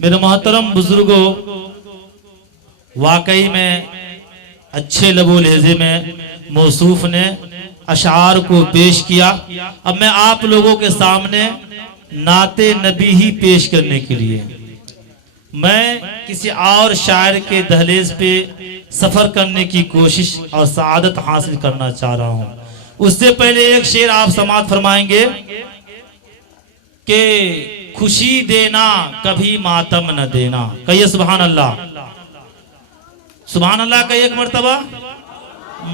मेरे मोहतरम बुजुर्गों, वाकई में अच्छे लबो लहजे में मौसूफ ने अशार को पेश किया। अब मैं आप लोगों के सामने नाते नबी ही पेश करने के लिए मैं किसी और शायर के दहलीज पे सफर करने की कोशिश और सआदत हासिल करना चाह रहा हूं। उससे पहले एक शेर आप समाअत फरमाएंगे कि खुशी देना कभी मातम न देना। कहिए सुभान अल्लाह, सुभान अल्लाह का एक मर्तबा,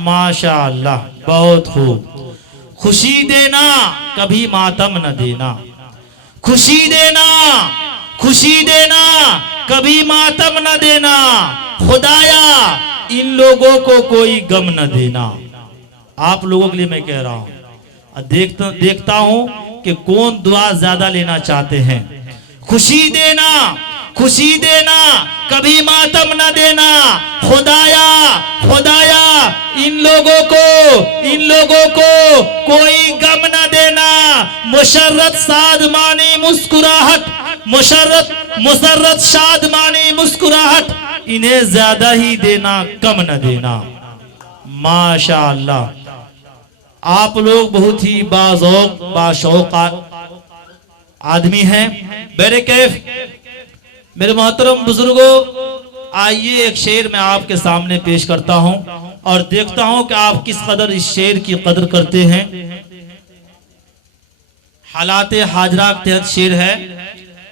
माशा अल्लाह, बहुत खूब। खुशी देना कभी मातम न देना, खुशी देना, खुशी देना कभी मातम न देना, खुदाया इन लोगों को कोई गम न देना। आप लोगों के लिए मैं कह रहा हूं, देखता हूं कि कौन दुआ ज्यादा लेना चाहते हैं। खुशी देना, खुशी देना कभी मातम न देना, खुदाया, खुदाया इन लोगों को कोई गम न देना। मुशर्रत सादमानी मुस्कुराहट, मुसर्रत शादमानी मुस्कुराहट, इन्हें ज्यादा ही देना कम न देना। माशा अल्लाह, आप लोग बहुत ही बाज़ौक़ बाशौक़ आदमी हैं। बेरे कैफ मेरे मोहतरम बुजुर्गों, आइए एक शेर मैं आपके सामने पेश करता हूं और देखता हूं कि आप किस कदर इस शेर की कदर करते हैं। हालाते हाजरा के तहत शेर है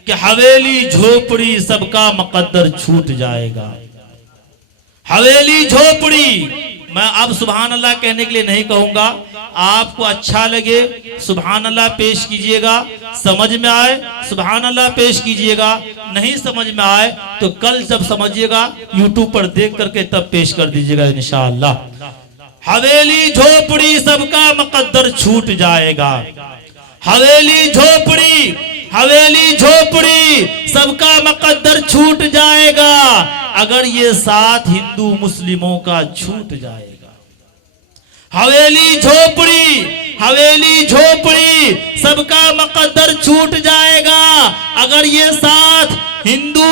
कि हवेली झोपड़ी सबका मुकद्दर छूट जाएगा। हवेली झोपड़ी, मैं अब सुभान अल्लाह कहने के लिए नहीं कहूंगा, आपको अच्छा लगे सुभान अल्लाह पेश कीजिएगा, समझ में आए सुभान अल्लाह पेश कीजिएगा, नहीं समझ में आए तो कल जब समझिएगा यूट्यूब पर देख करके तब पेश कर दीजिएगा इंशाअल्लाह। हवेली झोपड़ी सबका मुकद्दर छूट जाएगा, हवेली झोपड़ी, हवेली झोपड़ी सबका मुकद्दर छूट जाएगा, अगर ये साथ हिंदू मुस्लिमों का छूट जाएगा। हवेली झोपड़ी, हवेली झोपड़ी सबका मुकद्दर छूट जाएगा, अगर ये साथ हिंदू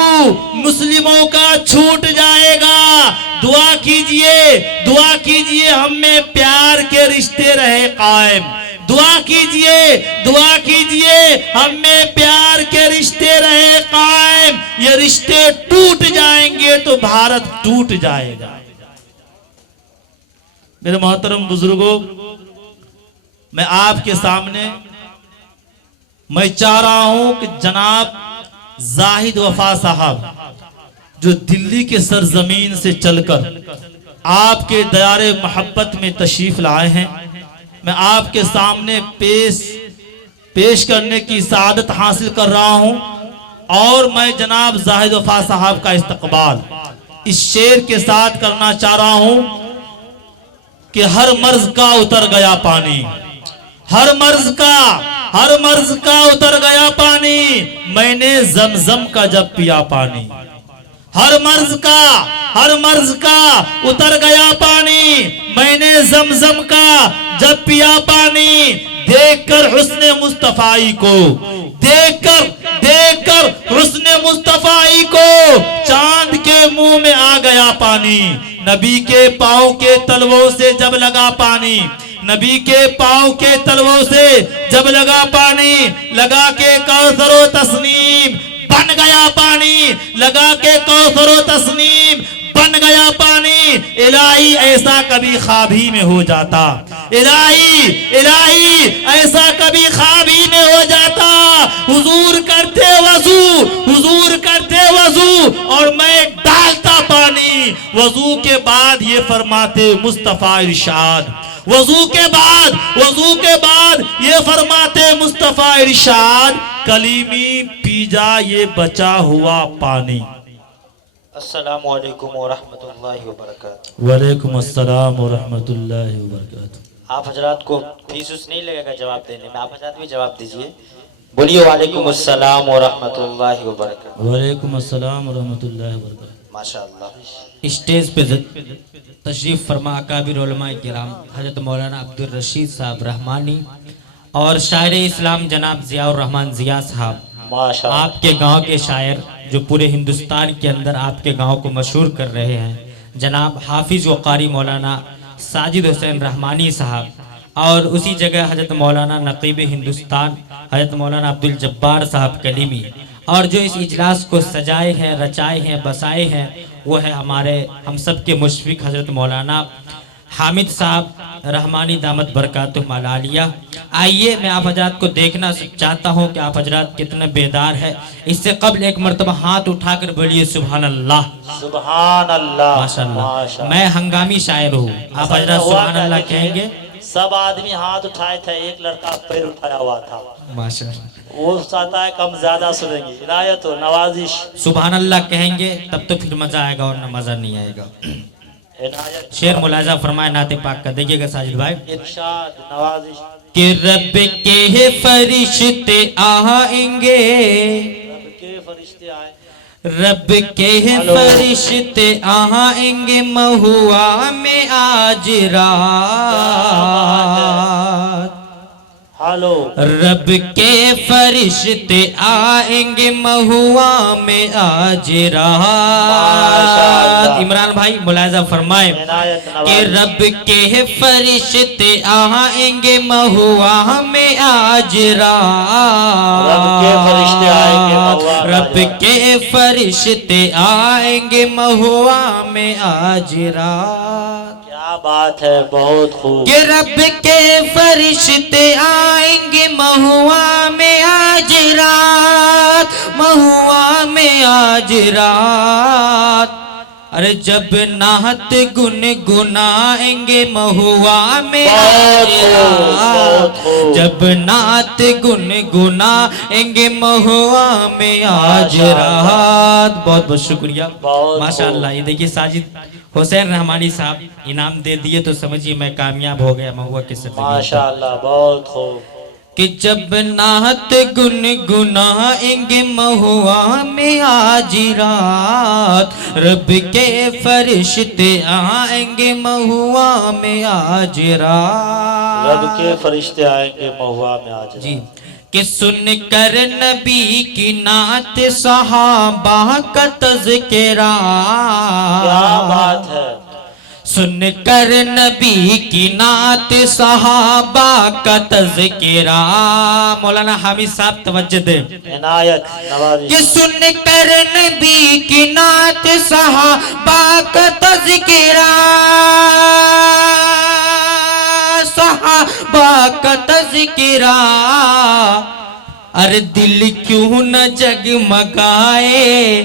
मुस्लिमों का छूट जाएगा। दुआ कीजिए, दुआ कीजिए हम में प्यार के रिश्ते रहे कायम, दुआ कीजिए, दुआ कीजिए हम में प्यार के रिश्ते रहे कायम। ये रिश्ते टूट जाएंगे तो भारत टूट जाएगा। मेरे मोहतरम बुजुर्गों, मैं आपके सामने मैं चाह रहा हूं कि जनाब जाहिद वफा साहब जो दिल्ली के सरजमीन से चलकर आपके दयारे मोहब्बत में तशरीफ लाए हैं, मैं आपके सामने पेश करने की सआदत हासिल कर रहा हूं और मैं जनाब जाहिद वफा साहब का इस्तकबाल इस शेर के साथ करना चाह रहा हूं कि हर मर्ज का उतर गया पानी, हर मर्ज का उतर गया पानी, मैंने जमजम का जब पिया पानी। हर मर्ज का उतर गया पानी, मैंने जमजम का जब पिया पानी। देखकर हुस्ने मुस्तफाई को, देखकर हुस्ने मुस्तफाई को चांद के मुंह में आ गया पानी। नबी के पांव के तलवों से जब लगा पानी, नबी के पांव के तलवों से जब लगा पानी, लगा के कौसरो तस्नीम बन गया पानी, लगा के कौसरो तस्नीम बन गया पानी। इलाही ऐसा कभी ख्वाबी में हो जाता, इलाही इलाही ऐसा कभी ख्वाबी में हो जाता। हुजूर करते वजू, हुजूर करते वजू और मैं डालता पानी। वजू के बाद ये फरमाते मुस्तफा इरशाद, वजू के बाद ये फरमाते मुस्तफा इरशाद, कलीमी पी जा ये बचा हुआ पानी। अस्सलामु अलैकुम व रहमतुल्लाहि व बरकातुहू। वालेकुम अस्सलाम व रहमतुल्लाहि व बरकातुहू। आप हजरात को फीस नहीं लगेगा जवाब देने में, आप हजरात भी जवाब दीजिए। बोलिए वालेकुम अस्सलाम व रहमतुल्लाहि व बरकातुहू। वालेकुम अस्सलाम व रहमतुल्लाहि व बरकातुहू। माशाअल्लाह। स्टेज पे तशरीफ फरमा अकाबिर उलमा किराम हजरत मौलाना अब्दुल रशीद साहब रहमानी और शायर इस्लाम जनाब जियाउर रहमान जिया साहब माशाअल्लाह। आपके गांव के शायर जो पूरे हिंदुस्तान के अंदर आपके गांव को मशहूर कर रहे हैं, जनाब हाफिज व कारी मौलाना साजिद हुसैन रहमानी साहब, और उसी जगह हजरत मौलाना नकीब हिंदुस्तान हजरत मौलाना अब्दुल जब्बार साहब कलीमी, और जो इस इजलास को सजाए हैं, रचाए हैं, बसाए हैं, वो है हमारे हम सब के मुशफिक हजरत मौलाना हामिद साहब रहमानी दामत बरकातुहुम आलिया। आइए मैं आप हजरात को देखना चाहता हूँ कि आप हजरात कितने बेदार है। इससे कबल एक मरतबा हाथ उठाकर बोलिए सुभान अल्लाह, सुभान अल्लाह, माशाअल्लाह। मैं हंगामी शायर हूँ, आप हजरात सुभान अल्लाह कहेंगे। सब आदमी हाथ उठाए थे, एक लड़का पैर उठाया हुआ था, माशाअल्लाह। वो चाहता है कम ज्यादा सुनेंगे, इनायत हो नवाजिश। सुभान अल्लाह कहेंगे तब तो फिर मजा आएगा, और ना मजा नहीं आएगा। शेर मुलाजा फरमाए नाते पाक का, देखिएगा साजिद भाई। इरशाद नवाजिश कि रब के फरिश्ते आएंगे, रब के फरिश्ते आए, रब के फरिश्ते आएंगे महुआ में आज रात। हेलो, रब के फरिश्ते आएंगे महुआ में आज रात। इमरान भाई मुलाजा फरमाए कि रब के फरिश्ते आएंगे महुआ में आज रात। रब के फरिश्ते आएंगे महुआ, रब के फरिश्ते आएंगे महुआ में आज रात। क्या बात है, बहुत खूब। कि रब के फरिश्ते आएंगे महुआ में आज रात, महुआ में आज रात। अरे जब नाहत गुनगुनाएंगे महुआ में आज रात, जब नात गुनगुनाएंगे महुआ में आज रात। बहुत बहुत शुक्रिया, माशाअल्लाह। ये देखिए साजिद हुसैन रहमानी साहब इनाम दे दिए तो समझिए मैं कामयाब हो गया महुआ के सफर। माशाअल्लाह, बहुत खूब। कि जब नाहत गुनगुनाएंगे महुआ में आज रात, रब के फरिश्ते आएंगे महुआ में आज रात। रब के फरिश्ते आएंगे महुआ में आज जी। कि सुन कर नबी की नात सहाबा का तज़किरा, क्या बात है। सुन कर नबी की नात सहाबा का तज़किरा। मौलाना हामिद साहब तवज्जो दे, इनायत नवाजिश। ये सुन कर नबी की नात सहाबा का तज़किरा, सहाबा का तज़किरा। अरे दिल क्यों न जगमगाए,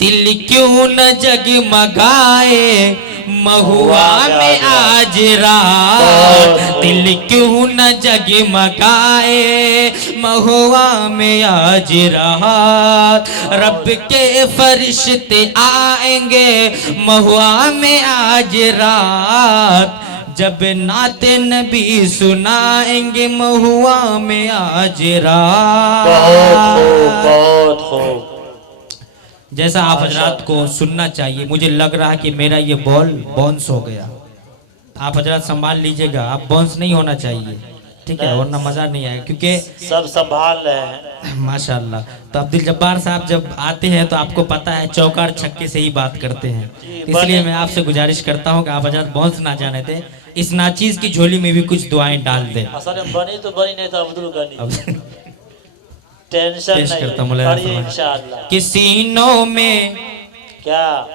दिल क्यों न जगमगाए महुआ में आज रात, दिल क्यों न जगमगाए महुआ में आज रात। रब के फरिश्ते आएंगे महुआ में आज रात, जब नाते नबी सुनाएंगे महुआ में आज रात। बहुत खूब, बहुत खूब। जैसा आप हजरात को सुनना चाहिए, मुझे लग रहा है कि मेरा ये बॉल बाउंस हो गया। आप हजरात संभाल लीजिएगा, आप बाउंस नहीं होना चाहिए, ठीक है, वरना मजा नहीं आएगा। क्योंकि सब संभाल रहे हैं माशाल्लाह। तो अब्दुल जब्बार साहब जब आते हैं तो आपको पता है चौकार छक्के से ही बात करते हैं, इसलिए मैं आपसे गुजारिश करता हूँ कि आप हजरात बाउंस ना जाने दें, इस नाचीज की झोली में भी कुछ दुआएं डाल दें। असल में बनी तो बनी, नहीं तो अब्दुल गनी। अब टेंशन पेश नहीं, करता हूं करिए इंशाअल्लाह। कि सीनों में, क्या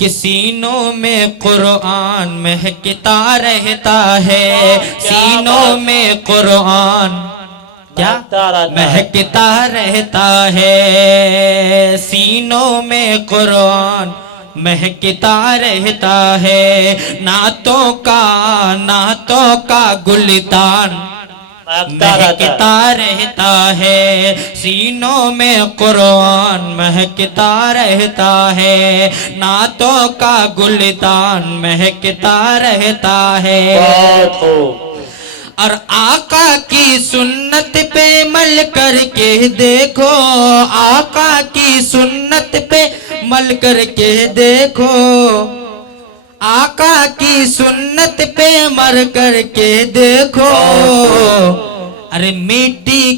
कि सीनों में कुरान महकता रहता है, सीनों में कुरान क्या महकता रहता है, सीनों में कुरान महकता रहता है। नातों का गुलिस्तान महकता रहता है, सीनों में कुरान महकता रहता है। नातों का गुलिस्तान महकता रहता है। और आका की सुन्नत पे मल करके देखो, आका की सुन्नत पे मल करके देखो, आका की सुन्नत पे मर करके देखो। अरे मिट्टी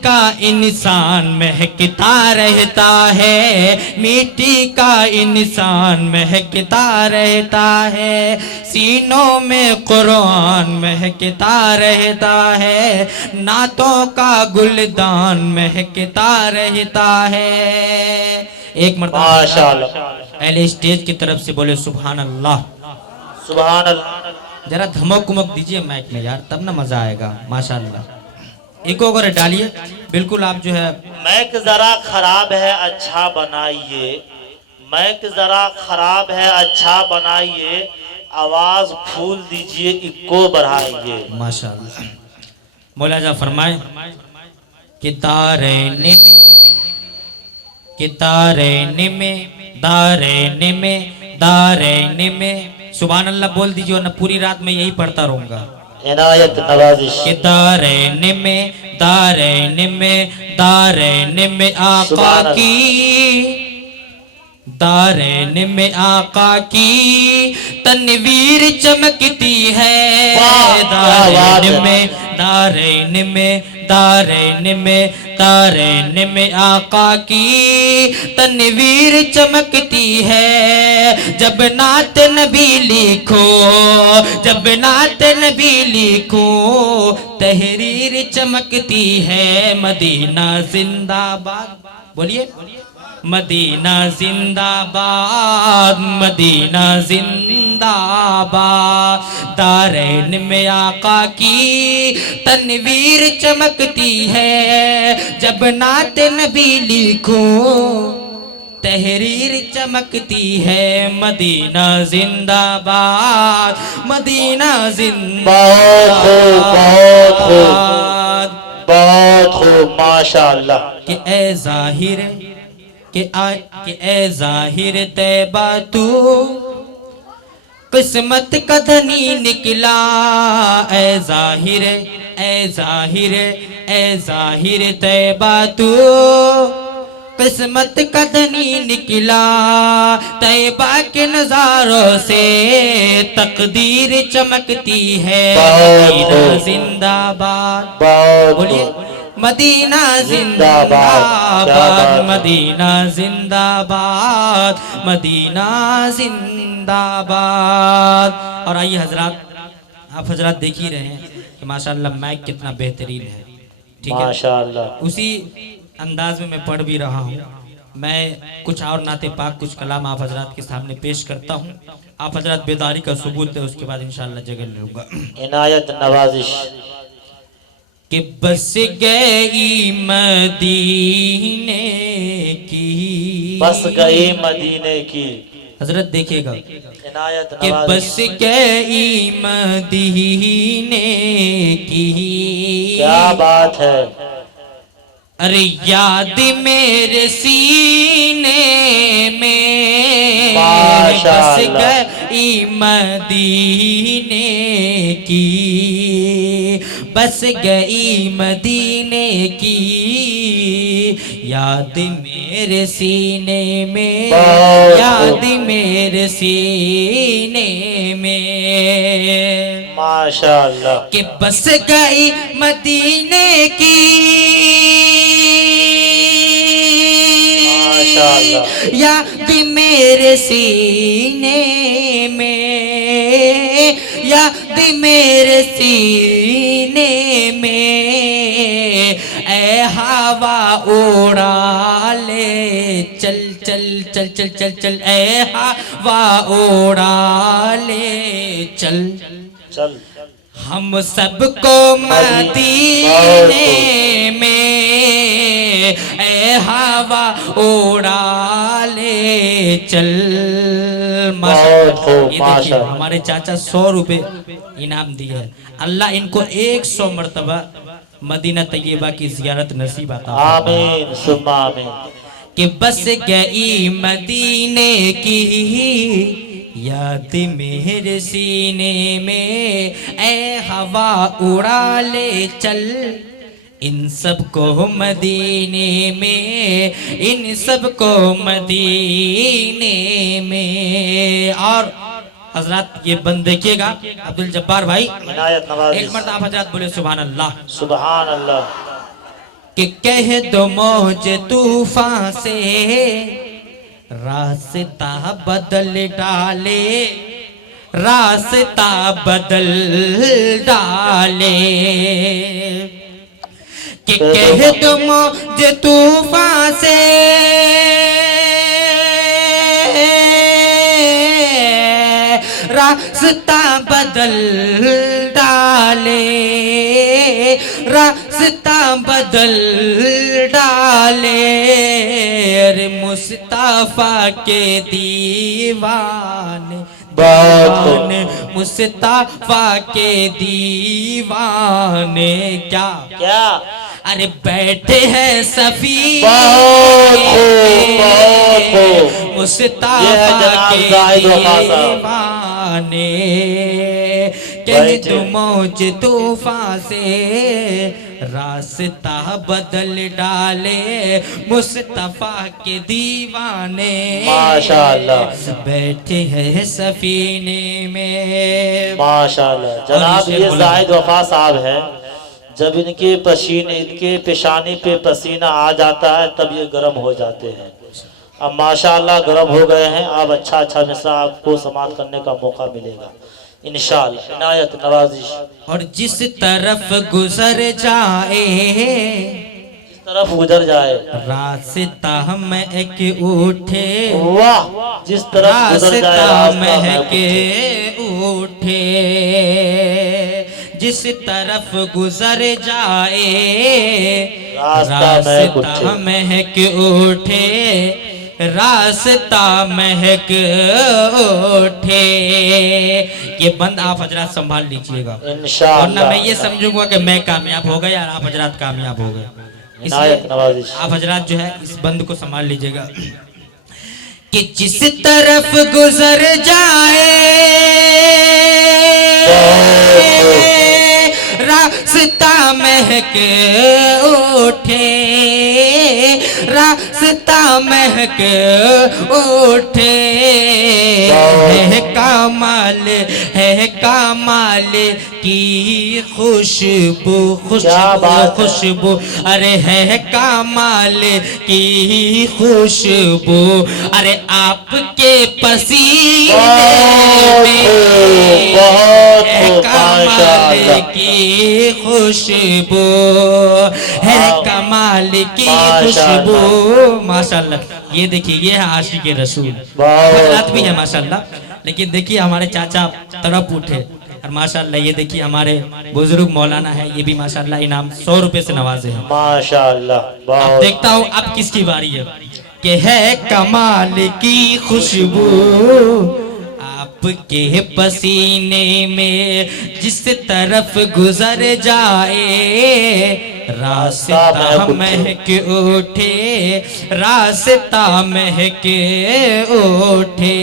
का इंसान महकता रहता है, मिट्टी का इंसान महकता रहता है, सीनों में कुरान महकता रहता है, नातों का गुलदान महकता रहता है। एक मरतबा माशाअल्लाह, पहले स्टेज की तरफ से बोले सुभान अल्लाह। सुभान अल्लाह। जरा धमक उमक दीजिए माइक में यार, तब ना मजा आएगा। माशाअल्लाह एक और डालिए बिल्कुल। आप जो है मैक जरा खराब है अच्छा बनाइए, मैक जरा खराब है अच्छा बनाइए, आवाज फूल दीजिए इको बढ़ाइए। माशाअल्लाह मौलाना फरमाए कि दारैन में सुभान अल्लाह बोल दीजिए, वरना पूरी रात में यही पढ़ता रहूंगा। इनायत नवाजिश। कि दारैन में आका की, दारैन में आका की तनवीर चमकती है, दारैन में आका की तनवीर चमकती है। जब नात नबी लिखो तहरीर चमकती है। मदीना जिंदाबाद, बोलिए मदीना जिंदाबाद, मदीना जिंदाबाद। दारैन में आका की तनवीर चमकती है। जब नात नबी लिखो तहरीर चमकती है। मदीना जिंदाबाद, मदीना जिंदाबाद। बहुत खूब माशाअल्लाह। कि ए जाहिर कि ए जाहिर तैबा तू किस्मत का धनी निकला। ए जाहिर तैबा तू किस्मत का धनी निकला। तैबा के नजारों से तकदीर चमकती है। मदीना जिंदाबाद, बोलिए मदीना जिंदाबाद, मदीना जिंदाबाद, मदीना जिंदाबाद। और आइए हजरात, आप हजरात देख ही रहे हैं कि माशाअल्लाह माइक कितना बेहतरीन है। ठीक है माशाअल्लाह। उसी अंदाज में मैं पढ़ भी रहा हूँ। मैं कुछ और नाते पाक कुछ कलाम आप हजरात के सामने पेश करता हूँ। आप हजरात बेदारी का सबूत है, उसके बाद इंशाअल्लाह जगह लूंगा। इनायत नवाजिश। कि बस गई मदीने की, बस गई मदीने की। हजरत देखिएगा इनायत कि नवाजिश। बस गई मदीने की। क्या बात है। अरे याद मेरे सीने में बस माशाअल्लाह। गई मदीने की, बस गई मदीने की। याद मेरे सीने में, याद मेरे सीने में। माशाअल्लाह। कि बस गई मदीने की, माशाअल्लाह। याद मेरे सीने में, याद मेरे सीने में। ऐ हवा उड़ा ले चल चल चल चल चल चल, ऐ हवा उड़ा ले चल चल। हम सबको मदीने में ऐ हवा उड़ा ले चल। बहुत खूब, ये देखिए माशाअल्लाह। हमारे चाचा 100 रुपए इनाम दिए है। अल्लाह इनको 100 मरतबा मदीना तैयबा की जियारत नसीब आता फरमाए। आमीन सुम्मा आमीन। कि बस गई मदीने की याद मेरे सीने में। ऐ हवा उड़ा ले चल इन सब को मदीने में, इन सब को मदीने में। और हजरत ये बंद देखिएगा अब्दुल जब्बार भाई, इनायत नवाजिश। एक मर्द आप हजरत बोले सुभान अल्लाह। सुभान अल्लाह। कि कह दो मौज तूफान से रास्ता बदल डाले, रास्ता बदल डाले। कि कह दो मौज तूफान से रास्ता बदल डाले, रास्ता बदल डाले। अरे मुस्तफा के दीवाने, दीवाने मुस्तफा के दीवाने क्या क्या अरे बैठे हैं सफी मुस्तफा के दीवाने। कह दो मौज तूफान से रास्ता बदल डाले, मुस्तफा के दीवाने माशाअल्लाह बैठे हैं सफीने में। माशाअल्लाह। जनाब ये जाहिद वफा साहब है, जब इनके पसीने, इनके पेशानी पे पसीना आ जाता है तब ये गर्म हो जाते हैं। अब माशाअल्लाह गर्म हो गए हैं। अब अच्छा अच्छा मिसरा आपको समाप्त करने का मौका मिलेगा इंशाअल्लाह। इनायत नवाजिश। और जिस तरफ गुजर जाए, जिस तरफ गुजर जाए रास्ता महक उठे, वाह, जिस तरफ गुजर जाए रास्ता रास्ता महक उठे। जिस तरफ गुजर जाए रास्ता महक उठे, रास्ता महक उठे। ये बंद आप हजरात संभाल लीजिएगा, इंशाअल्लाह। वरना मैं ये समझूंगा कि मैं कामयाब हो गया और आप हजरात कामयाब हो गए। इनायत नवाजिश। आप हजरात जो है इस बंद को संभाल लीजिएगा। कि जिस तरफ गुजर जाए रास्ता महक उठे, रास्ता महक उठे। है कमाल, है कमाल की खुशबू, खुशबू खुशबू। अरे है कमाल की खुशबू, अरे आपके पसीने में है कमाल की खुशबू, है कमाल की खुशबू। माशाल्लाह। ये देखिए ये है आशिक रसूल, हजरत भी है माशाल्लाह। लेकिन देखिए हमारे चाचा तड़प उठे और माशाल्लाह ये देखिए हमारे बुजुर्ग मौलाना है, ये भी माशाल्लाह इनाम 100 रुपए से नवाजे हैं माशाल्लाह। अब देखता हूँ अब किसकी बारी है। कि है कमाल की खुशबू आपके पसीने में, जिस तरफ गुजर जाए रास्ता महक उठे, रास्ता महक उठे।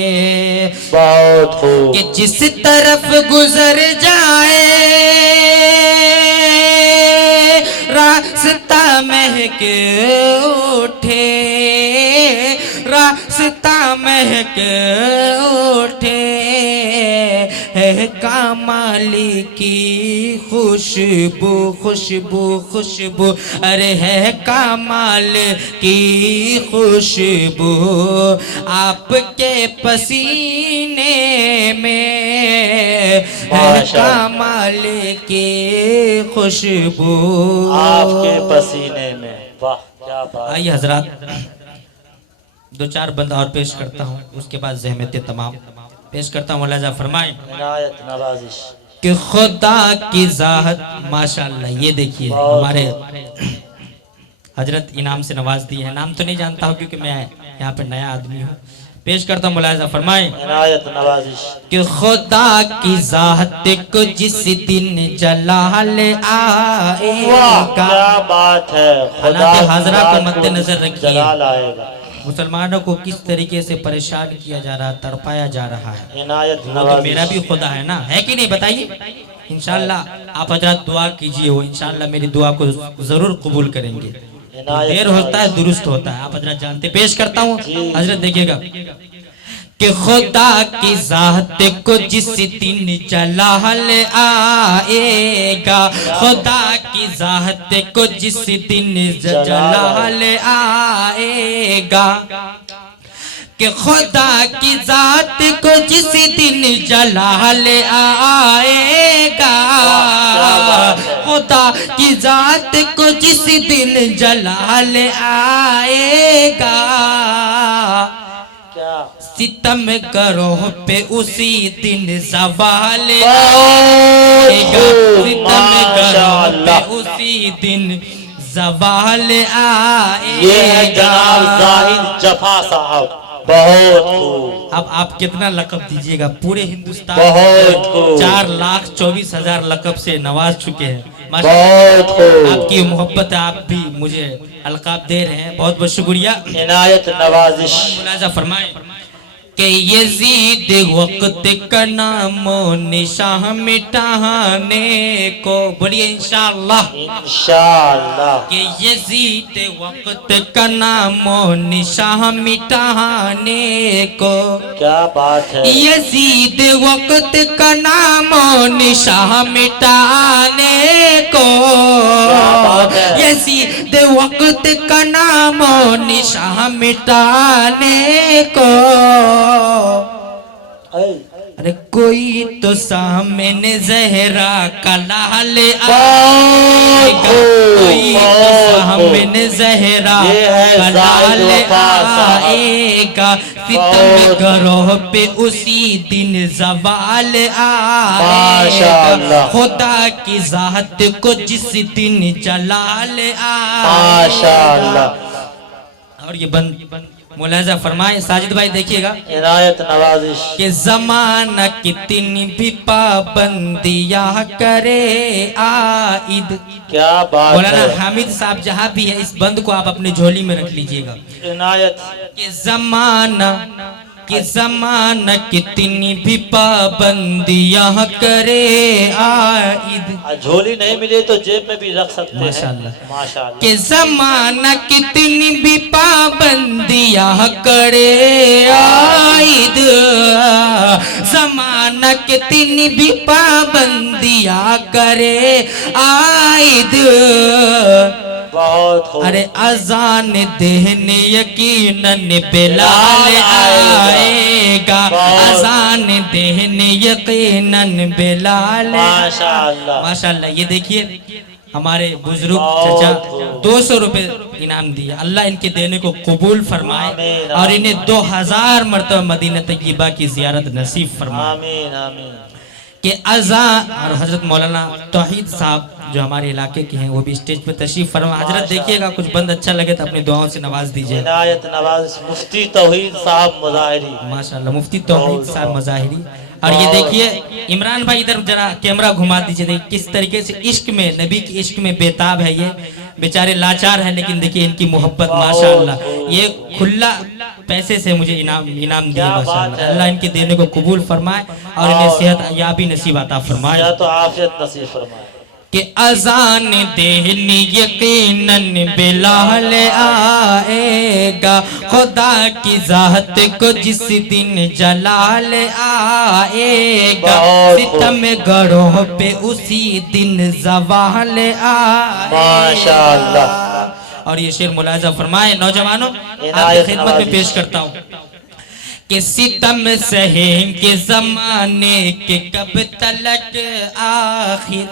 कि जिस तरफ गुजर जाए रास्ता महक उठे, रास्ता महक उठे। है कमाली की खुशबू, खुशबू खुशबू। अरे है कमाल की खुशबू आपके पसीने में, है कमाल की खुशबू आपके पसीने में। वाह क्या बात। आइए हजरात दो चार बंद और पेश करता हूँ, उसके बाद ज़हमत तमाम पेश करता हूँ। मौलाना फरमाएं इनायत नवाजिश। कि खुदा की ज़ात माशाल्लाह। ये देखिए हमारे हजरत इनाम से नवाज दिए हैं। नाम तो नहीं जानता हूँ क्योंकि मैं यहाँ पे नया आदमी हूँ। पेश करता हूँ मौलाना फरमाएं इनायत नवाजिश। कि खुदा की ज़ात को जिस दिन जलाल आएगा, क्या बात है। खुदा हाजरा को मद्देनजर रखिए, जलाल आएगा। मुसलमानों को किस तरीके से परेशान किया जा रहा, तड़पाया जा रहा है। इनायत वो तो नवाजिश। मेरा भी खुदा है ना, है कि नहीं बताइए। इंशाल्लाह आप हजरत दुआ कीजिए, वो इंशाल्लाह मेरी दुआ को जरूर कबूल करेंगे। देर होता है दुरुस्त होता है, आप हजरत जानते। पेश करता हूँ हजरत देखिएगा। कि खुदा की जात को जिस दिन जलाल आएगा, खुदा की जात को जिस दिन जलाल आएगा, कि खुदा की जात को जिस दिन जलाल आएगा, खुदा की जात को जिस दिन जलाल आएगा, सितम करो पे उसी दिन ज़वाल आएगा, सितम करो पे उसी दिन ज़वाल आएगा। ये है जनाब जाहिद जफा साहब, बहुत खूब। अब आप कितना लक़ब दीजिएगा? पूरे हिंदुस्तान बहुत खूब। 4,24,000 लक़ब से नवाज चुके हैं। बहुत खूब। आपकी मोहब्बत है, आप भी मुझे अलक़ाब दे रहे हैं, बहुत बहुत शुक्रिया। इनायत नवाजिश। मुलाज़ा फरमाएं कि यजीद वक्त का नामो निशाह मिटाने को, बोलिए इंशाअल्लाह। इंशाअल्लाह। कि यजीद वक्त का नामो निशाह मिटाने को, क्या बात है। यजीद वक्त का नामो निशाह मिटाने को, यजीद वक्त का नामो निशाह मिटाने को, अरे कोई तो सामने जहरा का लाल आएगा, कोई तो सामने जहरा का लाल आएगा, सितम करो पे उसी दिन ज़वाल आएगा, खुदा की जात को जिस दिन जलाल आएगा। और ये बंद मुलाजा फरमाए साजिद भाई, देखिएगा इनायत नवाजिश। कि ज़माना कितनी भी पाबंदियाँ करे आइद। क्या बात मौलाना है। हामिद साहब जहाँ भी है, इस बंद को आप अपने झोली में रख लीजिएगा। इनायत। कि ज़माना कितनी भी पाबंदियाँ करे आइद। झोली नहीं मिले तो जेब में भी रख सकते हैं। माशाअल्लाह। माशाअल्लाह। कि ज़माना कितनी भी पाबंदियाँ करे आइद, ज़माना कितनी भी पाबंदियाँ करे आइद। बहुत हो। अरे अजान देने यकीनन बिलाल आएगा, अजान देने यकीनन बिलाल। माशाअल्लाह। माशाअल्लाह। ये देखिए हमारे बुजुर्ग चाचा 200 रुपए इनाम दिया, अल्लाह इनके देने को कबूल फरमाए और इन्हें 2000 मरतबा मदीना तैयबा की जियारत नसीब फरमाए। आमीन आमीन। कि अज़ान। और हजरत मौलाना तौहीद साहब जो हमारे इलाके के हैं, वो भी स्टेज पर तशरीफ फरमा। हजरत देखिएगा, कुछ बंद अच्छा लगे तो अपनी दुआओं से नवाज दीजिए। इनायत नवाज। मुफ्ती तौहीद साहब मुजाहिरी। माशाअल्लाह, मुफ्ती तौहीद साहब मुजाहिरी। और ये देखिए इमरान भाई, इधर जरा कैमरा घुमा दीजिए, देखिए किस तरीके से इश्क में, नबी की इश्क में बेताब है। ये बेचारे लाचार हैं, लेकिन देखिए इनकी मोहब्बत माशाअल्लाह। ये खुला पैसे से मुझे इनाम दिया माशाअल्लाह। अल्लाह इनके देने को कबूल फरमाए और इन्हें सेहत याबी नसीब अता फरमाए। तो आफियत नसीब फरमाए। कि अजान देनी यकीनन बिलाल आएगा, खुदा की जात को जिस दिन जलाल आएगा, सितम गढ़ों पे उसी दिन ज़वाल आएगा। माशाअल्लाह। और ये शेर मुलाजा फरमाए। नौजवानों, आपकी खिदमत में पेश करता हूँ कि सितम सहेंगे ज़माने के कब तलक आखिर।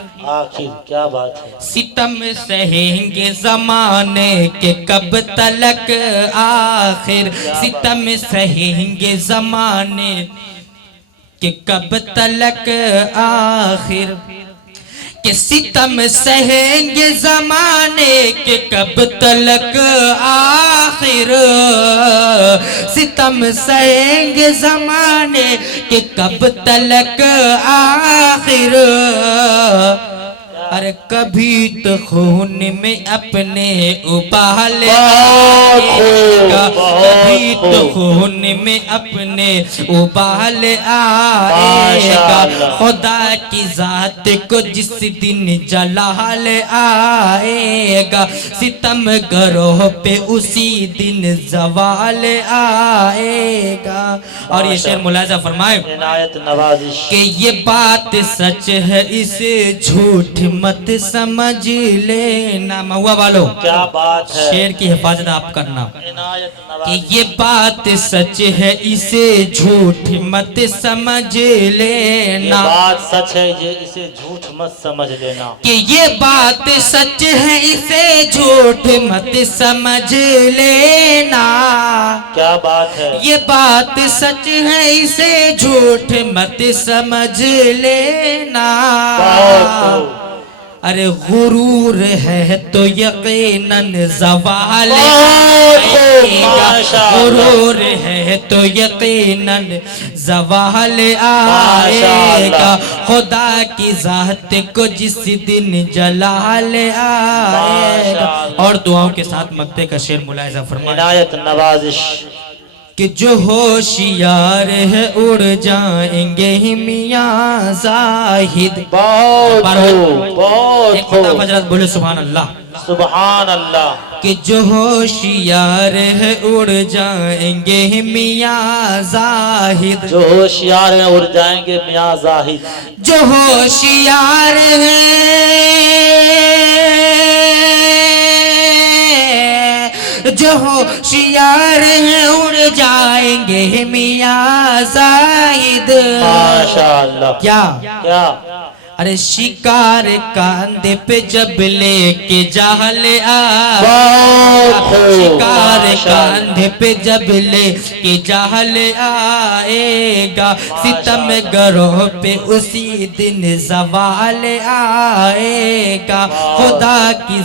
क्या बात है। सितम सहेंगे ज़माने के कब तलक आखिर, सितम सहेंगे ज़माने के कब तलक आखिर, कि सितम सहेंगे ज़माने के कब तलक आखिर, सितम सहेंगे ज़माने के कब तलक आखिर। अरे कभी तो खून में अपने उबाल आएगा, कभी वही तो खून में अपने उबाल आएगा। खुदा की जात को जिस दिन जलाल आएगा, सितम गरोह पे उसी दिन जवाल आएगा। और ये शेर मुलाजा फरमाए इनायत नवाजिश कि ये बात सच है, इसे झूठ मत समझ लेना। महुआ वालों, क्या बात है, शेर की हिफाजत आप करना। इनायत कि नवाजिश ये बात सच है, इसे झूठ मत समझ ये लेना। बात सच है, ये इसे झूठ मत समझ लेना। कि ये बात सच है, इसे झूठ मत समझ लेना। क्या बात है, ये बात सच है, इसे झूठ मत समझ लेना। बहुत अरे गुरूर है तो यकीनन ज़वाल खूब, आएगा। माशाअल्लाह। गुरूर है तो यकीनन ज़वाल आएगा। माशाअल्लाह। खुदा की ज़ात को जिस दिन जलाल आएगा। माशाअल्लाह। और दुआओं के साथ मक्ते का शेर मुलाहिज़ा फरमाए इनायत नवाजिश कि जो होशियार है उड़ जाएंगे ही मियां जाहिद। बहुत खूब, बहुत एक मिनट खूब, हजरत बोले सुभान अल्लाह। सुभान अल्लाह। कि जो होशियार है उड़ जाएंगे ही मियां जाहिद। जो होशियार है उड़ जाएंगे मियां जाहिद। जो होशियार है जो होशियार है उड़ जाएंगे मियां जाहिद। माशाअल्लाह। क्या क्या अरे शिकार कांधे पे जब लेके जाल बहुत खूब, शिकार माशाअल्लाह। कांधे पे जब लेके जाल आएगा। सितम गरोह पे उसी दिन जवाल आएगा। खुदा की